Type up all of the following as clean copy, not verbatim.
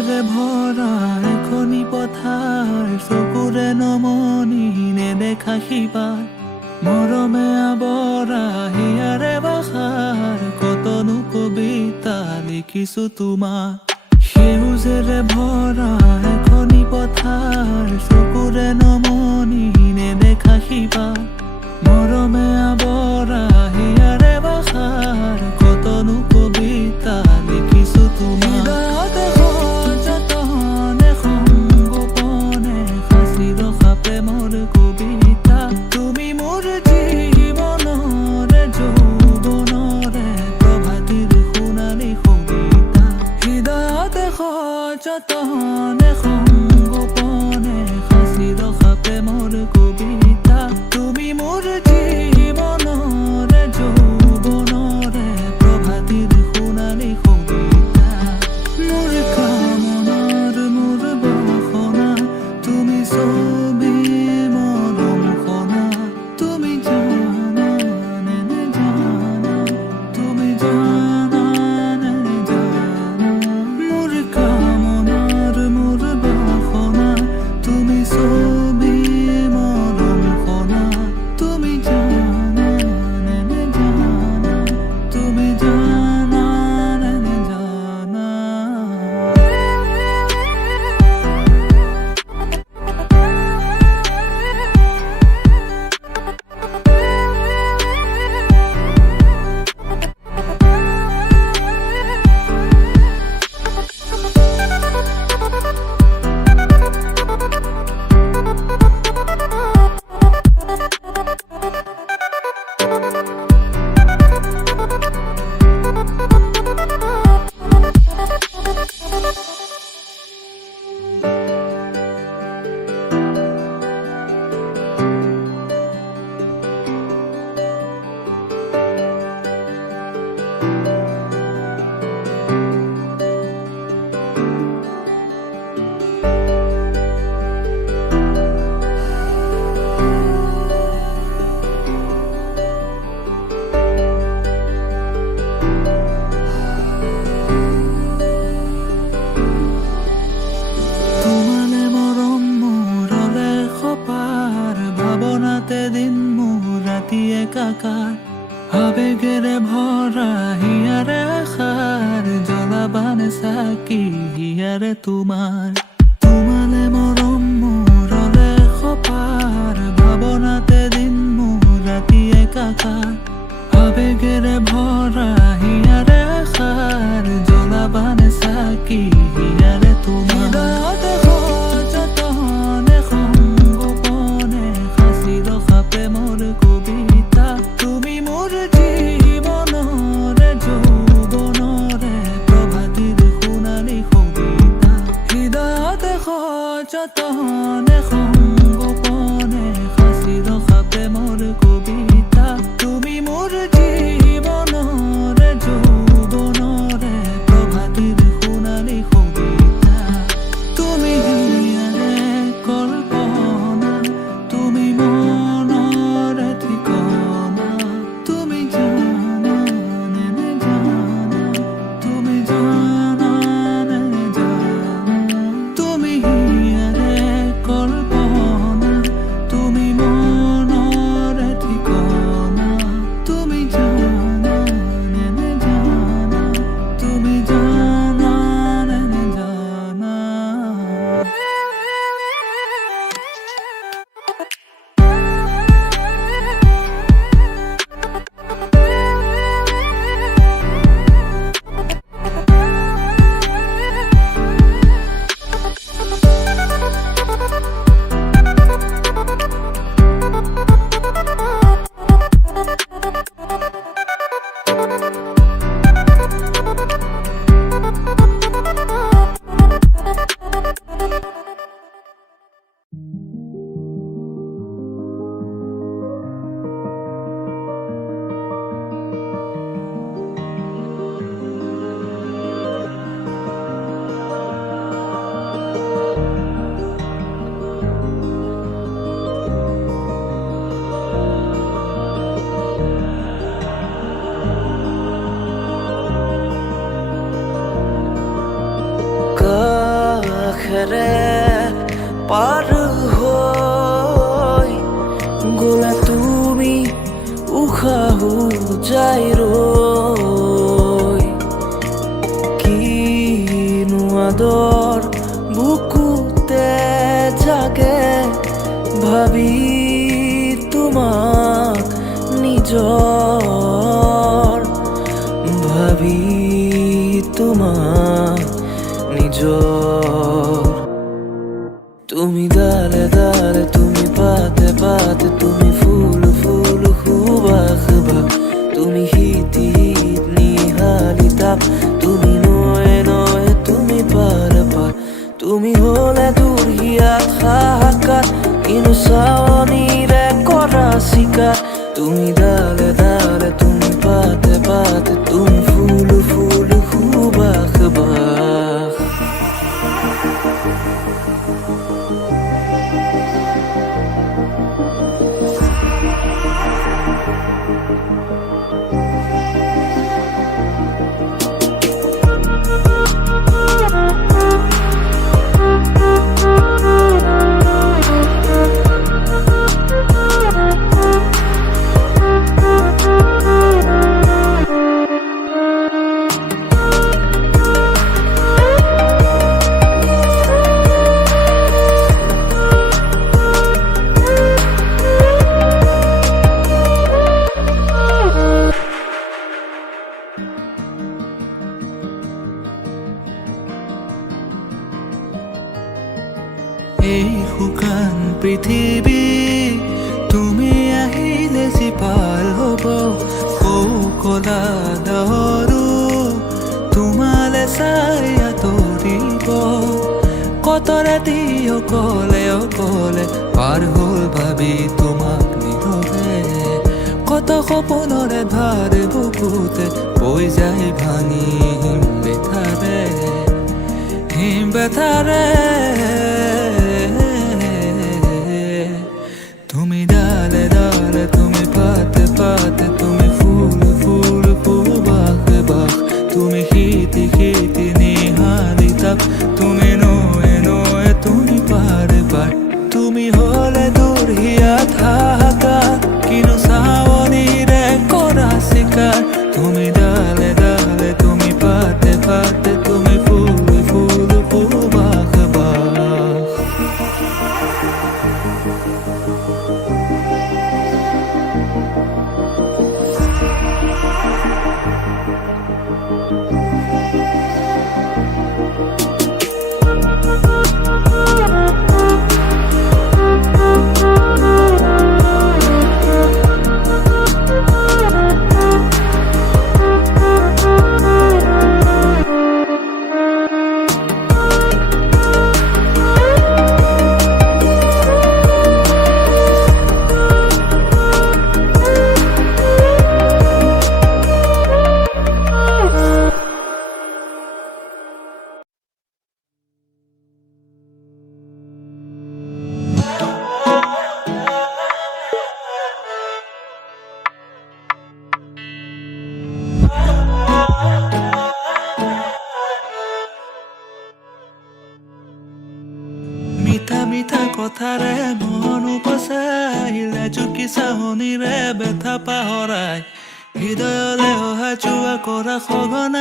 সেউজেৰে ভৰা এখনি পথাৰ চকুৰে নমনি নেদেখা শিপাৰ মৰমে আৱৰা হিয়াৰে বাসাৰ কতনো কবিতা লিখিছো তোমাৰ সেউজেৰে ভৰা এখনি পথাৰ চকুৰে নমনি নেদেখা শিপাৰ মৰমে আৱৰা হিয়াৰে বাসাৰ কতনো কবিতা লিখিছো তোমাৰ যতনে সংগোপনে সাঁচি ৰখা প্ৰেমৰ কবিতা তুমি মোৰ জীৱনৰে যৌৱনৰে প্ৰভাতিৰ সোণালী কবিতা মোৰ কামনাৰ মোৰ বসনা তুমি ছবি মৰম সনা তুমি জানা নে নেজানা তুমি জানা নে নেজানা মোৰ ছবি মৰম সনা তুমি জানা নে নেজানা তুমি জানা নে নেজানা দিন মোৰ ৰাতি একাকাৰ আবেগেৰে ভৰা হিয়াৰে আশাৰ জ্বলাবানে চাকি হিয়াৰে তোমালে মৰম মোৰলে সপাৰ ভাৱনাতে দিন মোৰ ৰাতি একাকাৰ আবেগেৰে ভৰা হিয়াৰে আশাৰ জ্বলাবানে চাকি হিয়াৰে তোমাৰ প্ৰেমৰ কবিতা তুমি মোৰ জীৱনৰে যৌৱনৰে প্ৰভাতিৰ সোণালী কবিতা হৃদয়তে সযতনে সংগোপনে সাঁচি ৰখা প্ৰেমৰ কবিতা তুমি মোৰ জীৱনৰে যৌৱনৰে প্ৰভাতিৰ সোণালী কবিতা তুমি হিয়াৰে কল্পনা তুমি কল আখেৰে পাৰ হৈ গ'লা তুমি উশাহো যাই ৰৈ কিনো আদৰ বুকুতে জাগে ভাবি তোমাক নিজৰ ভাবি তোমাক নিজৰ তুমি ডালে ডালে তুমি পাতে পাতে তুমি ফুল ফুল সুবাস বা তুমি শীত শীত নিহালি তাপ তুমি নয়ে নয়ে তুমি পাৰ পাৰ তুমি হলে দূৰ হিয়াত হাহাকাৰ কিনো চাৱনিৰে কৰা চিকাৰ তুমি ডালে ডালে তুমি পাতে পাতে তুমি ফুল ফুল সুবাস বাস এই শুকান পৃথিৱী তুমি আহিলে জীপাল হ'ব কলা ডাৱৰো তোমালে চাই আঁতৰিব কত ৰাতি অকলে অকলে পাৰ হ'ল ভাবি তোমাক নীৰৱে কত সপোনৰে ভাৰ বুকুতে বৈ যায় ভাঙি হিম বেথাৰে তুমি ডালে ডালে তুমি পাতে পাতে তুমি ফুল ফুল সুবাস বাস তুমি শীতি শীতি নিহালি তাপ তুমি নয়ে নয়ে তুমি পাৰ পাৰ তুমি হলে দূৰ হিয়াত হাহাকাৰ কিনো চাৱনিৰে কৰা চিকাৰ তুমি ডালে ডালে তুমি পাতে পাতে তুমি ফুল ফুল সুবাস বাস মিঠা মিঠা কথাৰে মন উপচাইলে জুকি চাহনিৰে বেথা পাহৰাই হৃদয়লে অহা যোৱা কৰা সঘনাই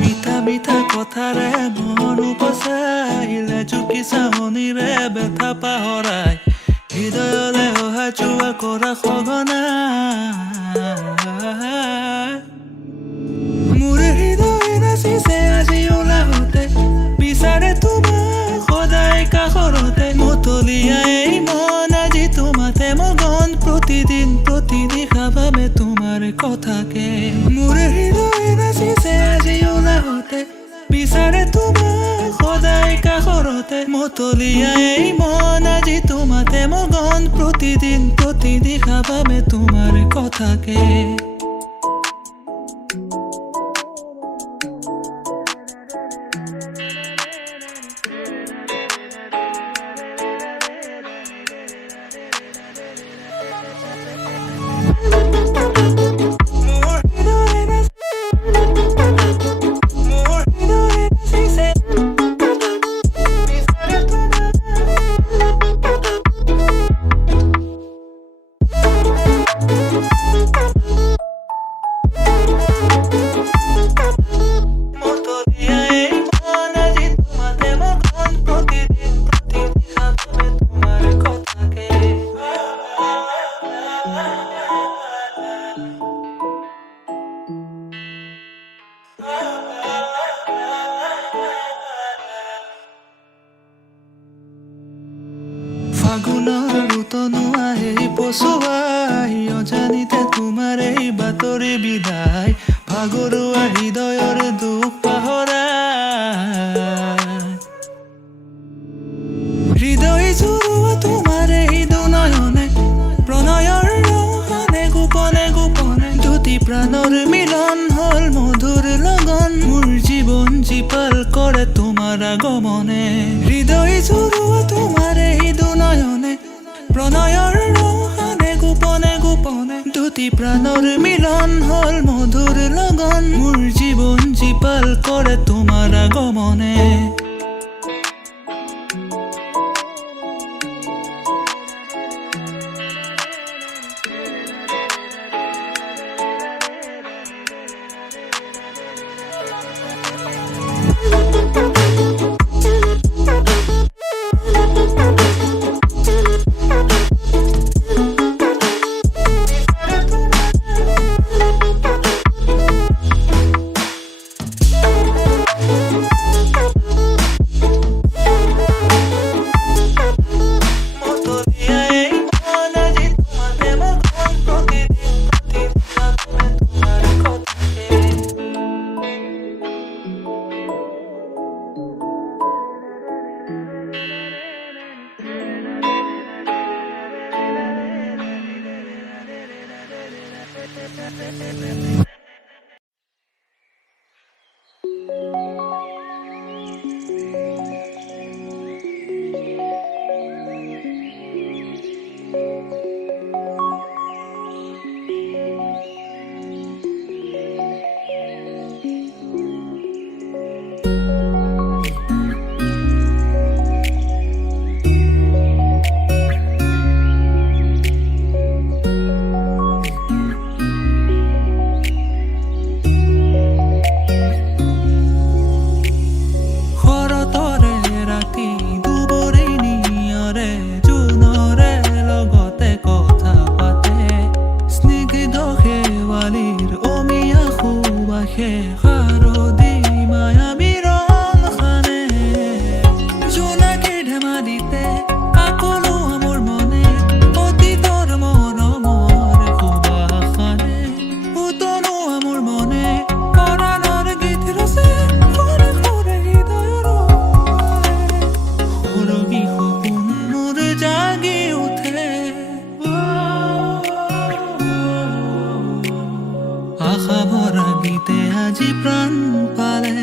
মিঠা মিঠা কথাৰে মন উপচাইলে জুকি চাহনিৰে বেথা পাহৰাই হৃদয়লে অহা যোৱা কৰা সঘনাই মোৰ হৃদয় নাচিছে আজি ওলাওঁতে বিচাৰে তোমাক সদায় কাষৰতে মতলীয়াই মন আজি তোমাতে মগন প্ৰতিদিন প্ৰতিদিশা ভাবে তোমাৰ কথাকে মোৰ হৃদয় নাচিছে আজি ওলাওঁতে বিচাৰে তোমাক সদায় কাষৰতে মতলীয়াই মন আজি তোমাতে মগন প্ৰতিদিন প্ৰতিদিশা ভাবে তোমাৰ কথাকে ফাগুনৰ উতনোৱা এই পচোৱাই অজানিতে তোমাৰ এই বাতৰি বিদায় ভাগৰুৱা হৃদয়ৰ দুখ পাহৰাই হৃদয় জুৰুৱা তোমাৰ এই দুনয়নে প্ৰণয়ৰ ৰহনে গোপনে গোপনে দুটি প্ৰাণৰ মিলন হল মধুৰ লগন মোৰ জীৱন জীপাল কৰে তোমাৰ আগমনে হৃদয় জুৰুৱা তোমাৰ এই দুনয়নে প্ৰণয়ৰ ৰহনে গোপনে গোপনে দুটি প্ৰাণৰ মিলন হল মধুৰ লগন মোৰ জীৱন জীপাল কৰে তোমাৰ আগমনে আশা ভরা গীতে আজি প্রাণ পালে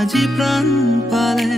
আজি প্রাণ পালে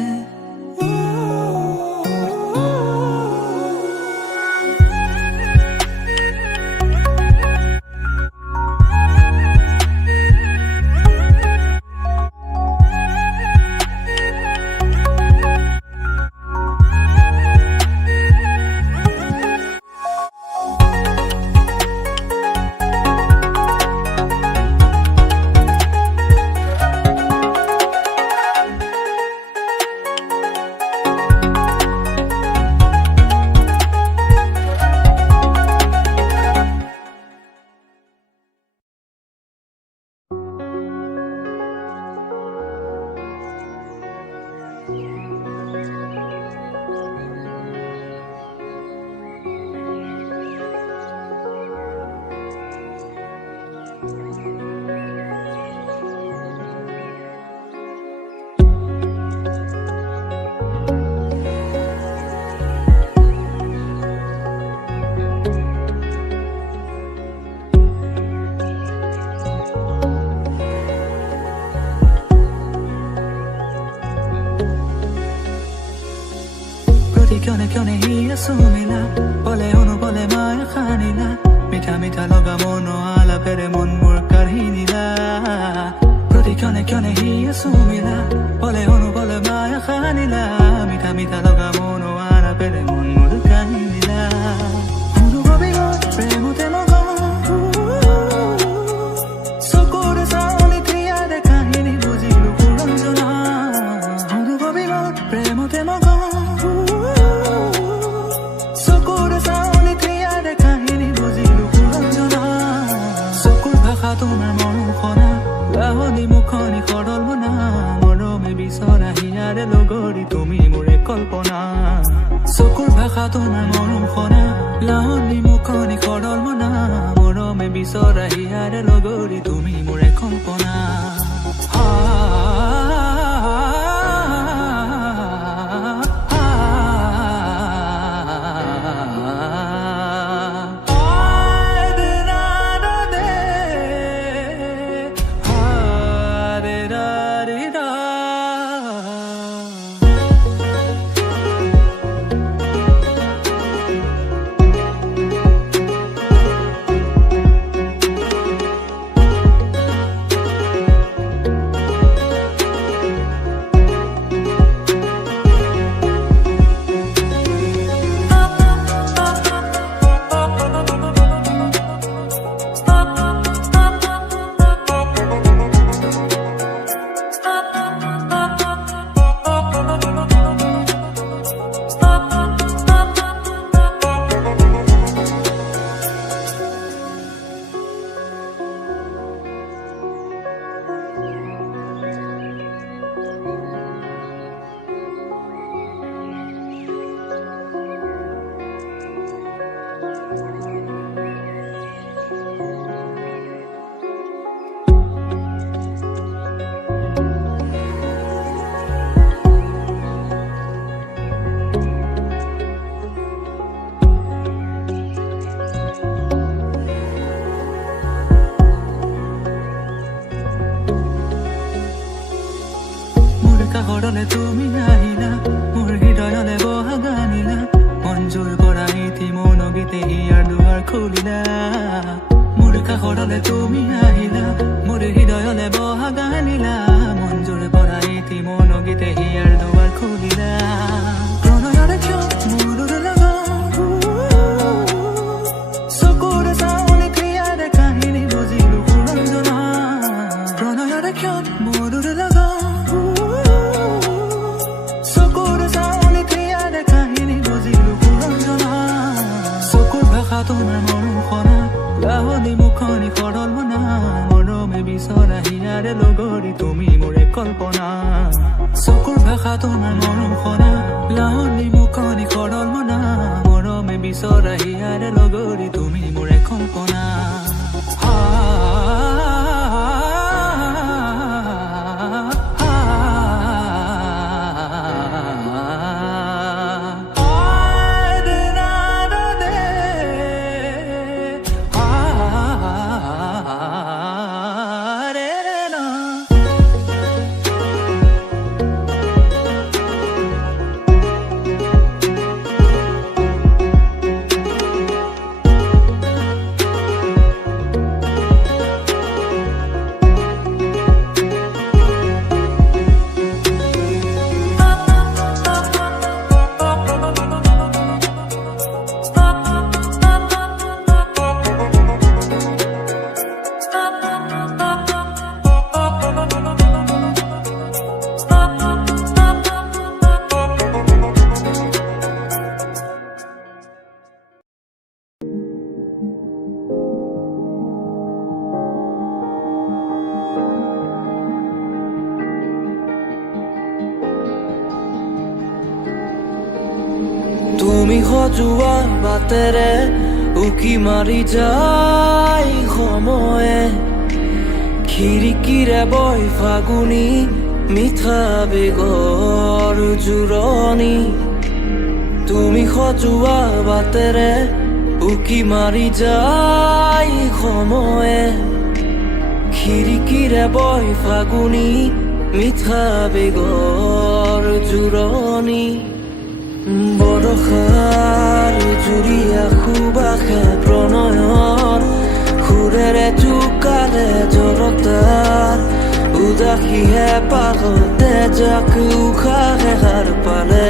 क्यों नहीं ये सुमिला बोले उनु बोले माया खानिला मीठा मीठा लगा मोनो आला पेरे मन मोर करहिनिला प्रति क्यों नहीं ये सुमिला बोले उनु बोले माया खानिला मीठा मीठा लगा मोनो आला पेरे मन मोर करहिनिला उनु गबिगो प्रेमते मगो सकोरे साउनी त्रियादे काहिनी बुझिलु कुरंजना उनु गबिगो प्रेमते मगो তোমার মনখনা লাহনি মুখনি খৰল বনা মৰমে বিচৰা হিয়াৰে লগৰি তুমি মোৰে কল্পনা চকুৰ ভাষা তোমাৰ মনখনা লাহনি মুখনি খৰল বনা মৰমে বিচৰা হিয়াৰে লগৰি তুমি মোৰে কল্পনা কাগৰলে তুমি আহিলা মোৰ হৃদয়লে বহা গানিলা মঞ্জুৰ কৰা ইতি মন গীতে হিয়াৰ দুৱাৰ খুলিলা মোৰ কাগৰলে তুমি আহিলা মোৰ হৃদয়লে বহা গানিলা মঞ্জুৰ কৰা ইতি মন গীতে হিয়াৰ দুৱাৰ খুলিলা প্ৰণয়ৰে কিয় মোৰৰ লগা চকুৰে চাউনি ক্ৰিয়াৰে কাহিনী বুজিলো কুৰঞ্জনা প্ৰণয়ৰে কিয় মোৰৰ লগা তোমাৰ মনখনা লাহনি মুখনি খৰল বনা মৰমে বিচৰা হিয়াৰে লগৰি তুমি মোৰে কল্পনা চকুৰ ভাষা তোমাৰ মনখনা লাহনি মুখনি খৰল বনা মৰমে বিচৰা হিয়াৰে লগৰি তুমি মোৰে কল্পনা তুমি সজোৱা বাটেৰে উকি মাৰি যায় সময়ে খিৰিকীৰে বৈ ফাগুনী মিঠা বেগৰ জোৰণি তুমি সজোৱা বাটেৰে উকি মাৰি যায় সময়ে খিৰিকীৰে বৈ ফাগুনী মিঠা বেগৰ জোৰণি বৰষাৰ জুৰিয়া সুবাসে প্ৰণয়ৰ সুৰেৰে জোকালে জৰতাৰ উদাসীহে পাগতে যাক উশাহে হাৰ পালে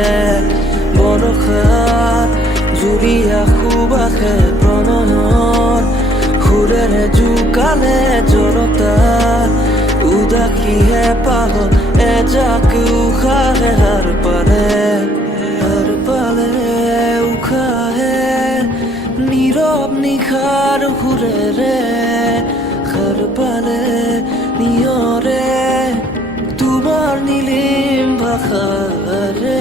বৰষাৰ জুৰিয়া সুবাসে প্ৰণয়ৰ সুৰেৰে জোকালে জৰতাৰ উদাসীহে পাগল এজাক উশাহে হাৰ পালে উশাহে নীৰৱ নিশাৰ সুৰেৰে হাৰ পালে নিয়ৰে তোমাৰ নীলিম ভাষাৰে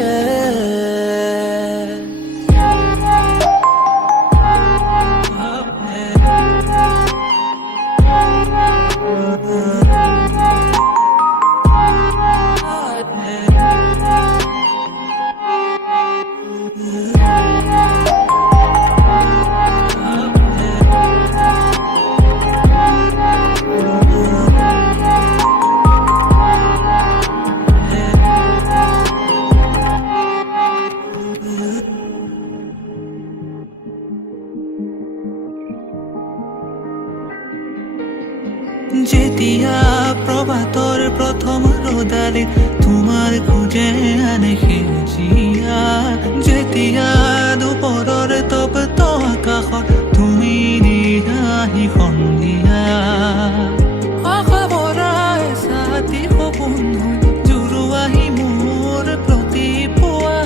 যেতিয়া প্ৰভাতৰ প্ৰথম ৰ'দালি তোমাৰ খোজে আনে সেউজীয়া যেতিয়া দুপৰৰ তপ্ত আকাশত তুমি দিয়াহি সন্ধিয়া আশা ভৰা এচাতি সপোন হৈ জোৰোৱাহি মোৰ প্ৰতি পুৱা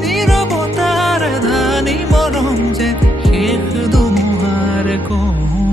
নীৰৱতাৰ ধানি মৰম যে শেষ ধুমুহাৰ কওঁ